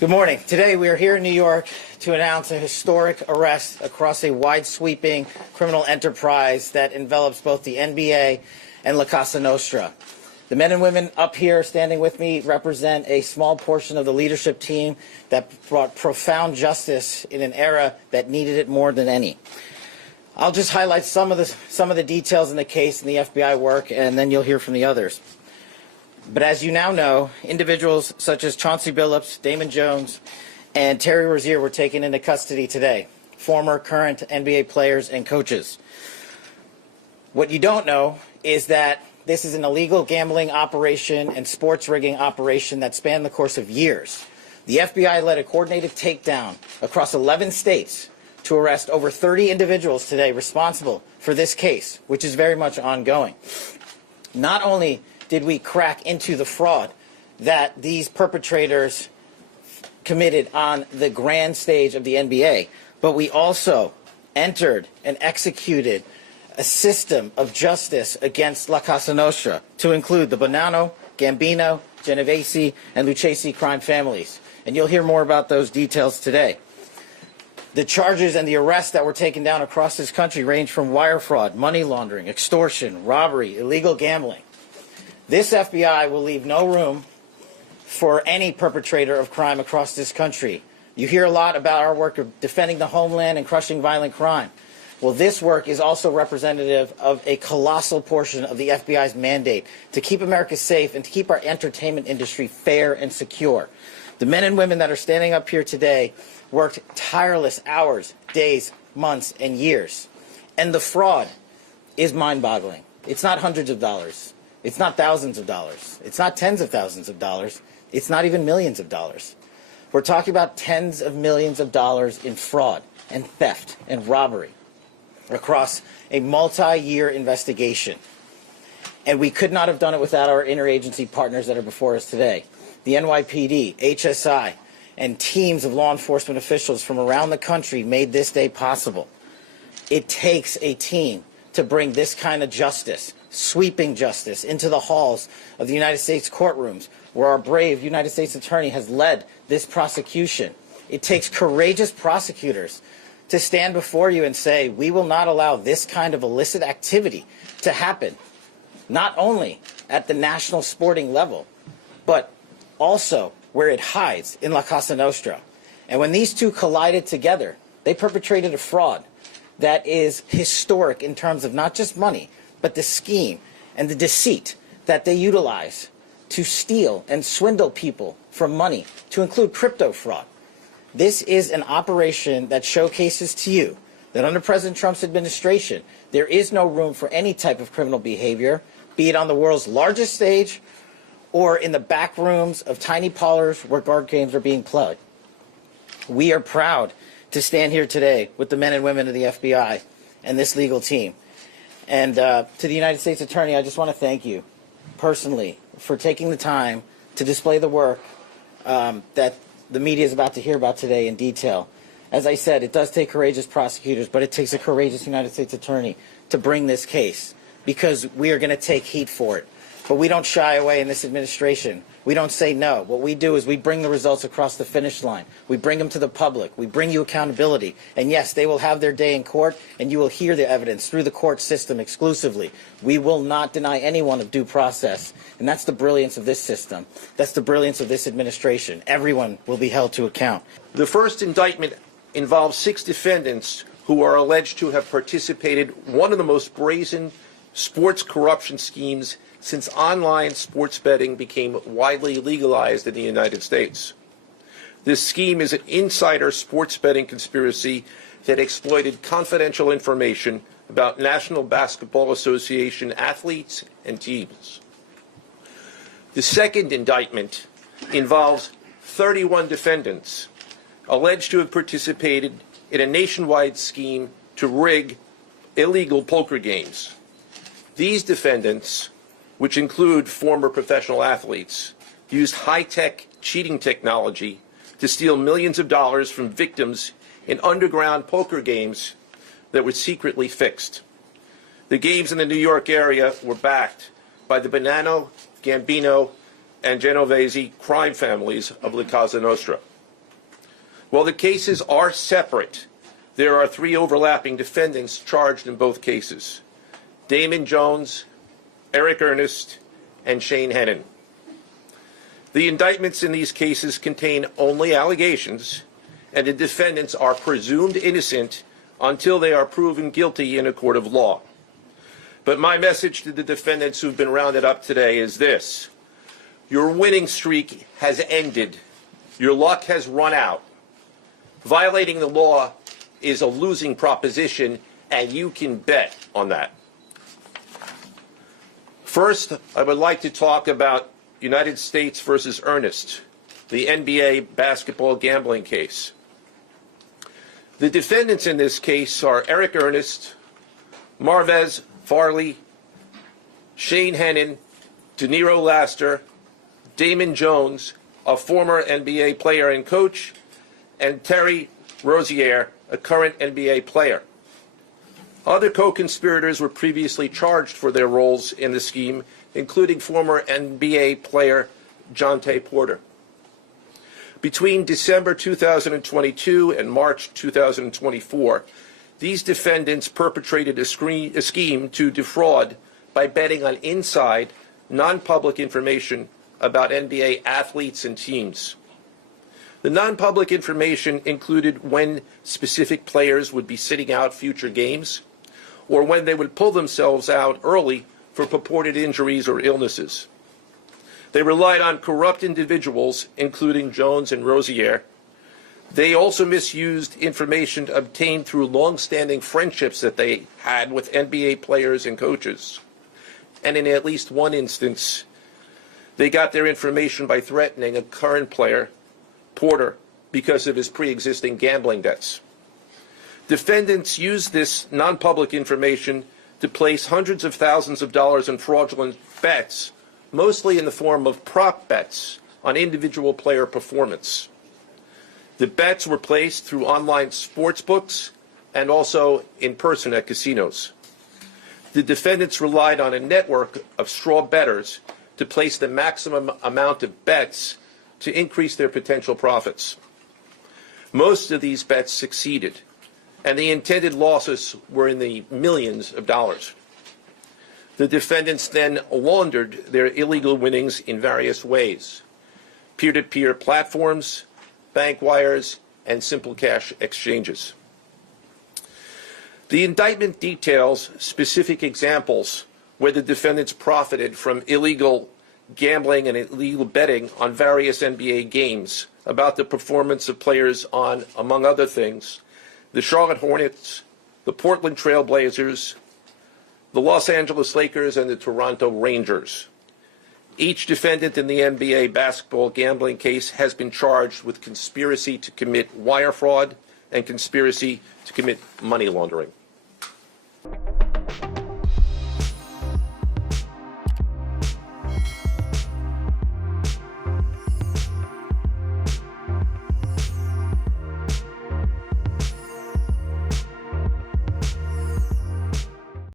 Good morning. Today we are here in New York to announce a historic arrest across a wide-sweeping criminal enterprise that envelops both the NBA and La Cosa Nostra. The men and women up here standing with me represent a small portion of the leadership team that brought profound justice in an era that needed it more than any. I'll just highlight some of the details in the case and the FBI work, and then you'll hear from the others. But as you now know, individuals such as Chauncey Billups, Damon Jones, and Terry Rozier were taken into custody today, former, current NBA players and coaches. What you don't know is that this is an illegal gambling operation and sports rigging operation that spanned the course of years. The FBI led a coordinated takedown across 11 states to arrest over 30 individuals today responsible for this case, which is very much ongoing. Not only did we crack into the fraud that these perpetrators committed on the grand stage of the NBA, but we also entered and executed a system of justice against La Cosa Nostra to include the Bonanno, Gambino, Genovese, and Lucchese crime families. And you'll hear more about those details today. The charges and the arrests that were taken down across this country range from wire fraud, money laundering, extortion, robbery, illegal gambling. This FBI will leave no room for any perpetrator of crime across this country. You hear a lot about our work of defending the homeland and crushing violent crime. Well, this work is also representative of a colossal portion of the FBI's mandate to keep America safe and to keep our entertainment industry fair and secure. The men and women that are standing up here today worked tireless hours, days, months, and years. And the fraud is mind-boggling. It's not hundreds of dollars. It's not thousands of dollars. It's not tens of thousands of dollars. It's not even millions of dollars. We're talking about tens of millions of dollars in fraud and theft and robbery across a multi-year investigation. And we could not have done it without our interagency partners that are before us today. The NYPD, HSI, and teams of law enforcement officials from around the country made this day possible. It takes a team to bring this kind of justice, sweeping justice, into the halls of the United States courtrooms, where our brave United States attorney has led this prosecution. It takes courageous prosecutors to stand before you and say, we will not allow this kind of illicit activity to happen, not only at the national sporting level, but also where it hides in La Cosa Nostra. And when these two collided together, they perpetrated a fraud that is historic in terms of not just money, but the scheme and the deceit that they utilize to steal and swindle people for money, to include crypto fraud. This is an operation that showcases to you that under President Trump's administration, there is no room for any type of criminal behavior, be it on the world's largest stage or in the back rooms of tiny parlors where card games are being played. We are proud to stand here today with the men and women of the FBI and this legal team. And to the United States Attorney, I just want to thank you personally for taking the time to display the work that the media is about to hear about today in detail. As I said, it does take courageous prosecutors, but it takes a courageous United States Attorney to bring this case, because we are going to take heat for it. But we don't shy away in this administration. We don't say no. What we do is we bring the results across the finish line. We bring them to the public. We bring you accountability. And yes, they will have their day in court, and you will hear the evidence through the court system exclusively. We will not deny anyone of due process. And that's the brilliance of this system. That's the brilliance of this administration. Everyone will be held to account. The first indictment involves 6 defendants who are alleged to have participated in one of the most brazen sports corruption schemes since online sports betting became widely legalized in the United States. This scheme is an insider sports betting conspiracy that exploited confidential information about National Basketball Association athletes and teams. The second indictment involves 31 defendants alleged to have participated in a nationwide scheme to rig illegal poker games. These defendants, which include former professional athletes, used high-tech cheating technology to steal millions of dollars from victims in underground poker games that were secretly fixed. The games in the New York area were backed by the Bonanno, Gambino, and Genovese crime families of La Cosa Nostra. While the cases are separate, there are 3 overlapping defendants charged in both cases: Damon Jones, Eric Ernest, and Shane Hennon. The indictments in these cases contain only allegations, and the defendants are presumed innocent until they are proven guilty in a court of law. But my message to the defendants who've been rounded up today is this: your winning streak has ended. Your luck has run out. Violating the law is a losing proposition, and you can bet on that. First, I would like to talk about United States versus Ernest, the NBA basketball gambling case. The defendants in this case are Eric Ernest, Marvez Farley, Shane Hennon, Deniro Laster, Damon Jones, a former NBA player and coach, and Terry Rozier, a current NBA player. Other co-conspirators were previously charged for their roles in the scheme, including former NBA player Jontay Porter. Between December 2022 and March 2024, these defendants perpetrated a scheme to defraud by betting on inside, non-public information about NBA athletes and teams. The non-public information included when specific players would be sitting out future games, or when they would pull themselves out early for purported injuries or illnesses. They relied on corrupt individuals, including Jones and Rozier. They also misused information obtained through long-standing friendships that they had with NBA players and coaches. And in at least one instance, they got their information by threatening a current player, Porter, because of his pre-existing gambling debts. Defendants used this non-public information to place hundreds of thousands of dollars in fraudulent bets, mostly in the form of prop bets on individual player performance. The bets were placed through online sports books and also in person at casinos. The defendants relied on a network of straw bettors to place the maximum amount of bets to increase their potential profits. Most of these bets succeeded, and the intended losses were in the millions of dollars. The defendants then laundered their illegal winnings in various ways: peer-to-peer platforms, bank wires, and simple cash exchanges. The indictment details specific examples where the defendants profited from illegal gambling and illegal betting on various NBA games about the performance of players on, among other things, the Charlotte Hornets, the Portland Trail Blazers, the Los Angeles Lakers, and the Toronto Rangers. Each defendant in the NBA basketball gambling case has been charged with conspiracy to commit wire fraud and conspiracy to commit money laundering.